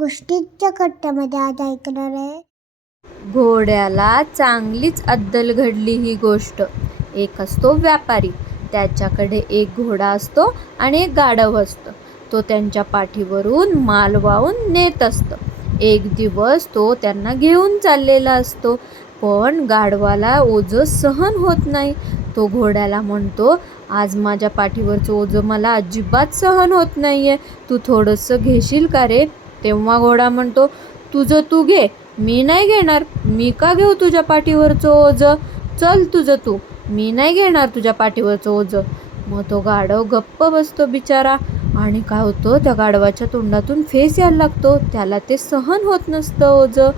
गोष्टीच्या कट्ट्यामध्ये आज ऐकणार आहे. घोड्याला चांगलीच अद्दल घडली ही गोष्ट. एक असतो व्यापारी, त्याच्याकडे एक घोडा असतो आणि एक गाढव असतं. तो त्यांच्या पाठीवरून माल वाहून नेत असतं. एक दिवस तो त्यांना घेऊन चाललेला असतो, पण गाढवाला ओझं सहन होत नाही. तो घोड्याला म्हणतो, आज माझ्या पाठीवरचं ओझं मला अजिबात सहन होत नाहीये, तू थोडंसं घेशील का रे? तेव्हा घोडा म्हणतो, तुझं तू घे, मी नाही घेणार. मी का घेऊ तुझ्या पाठीवरचं ओझं? चल तुझं तू, मी नाही घेणार तुझ्या पाठीवरचं ओझं. मग तो गाढव गप्प बसतो बिचारा. आणि काय होतं, त्या गाढवाच्या तोंडातून फेस यायला लागतो. त्याला ते सहन होत नसतं ओझं.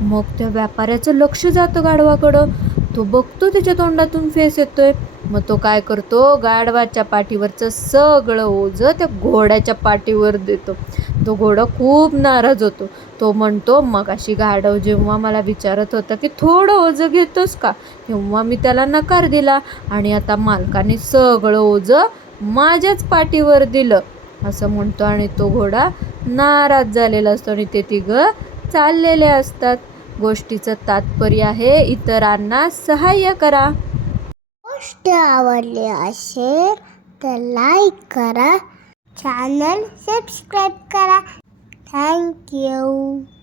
मग त्या व्यापाऱ्याचं लक्ष जातं गाढवाकडं. तो बघतो त्याच्या तोंडातून फेस येतोय. मग तो काय करतो, गाढवाच्या पाठीवरचं सगळं ओझं त्या घोड्याच्या पाठीवर देतो. तो घोडा खूप नाराज होतो. तो म्हणतो, मगाशी गाढव जेव्हा मला विचारत होता की थोडं ओझं घेतोस का, तेव्हा मी त्याला नकार दिला, आणि आता मालकाने सगळं ओझं माझ्याच पाठीवर दिलं, असं म्हणतो. आणि तो घोडा नाराज झालेला असतो आणि ते तिघं चाललेले असतात. गोष्टीचं तात्पर्य आहे, इतरांना सहाय्य करा. गोष्ट आवडली असेल तर लाईक करा, चॅनल सबस्क्राईब करा. थँक्यू.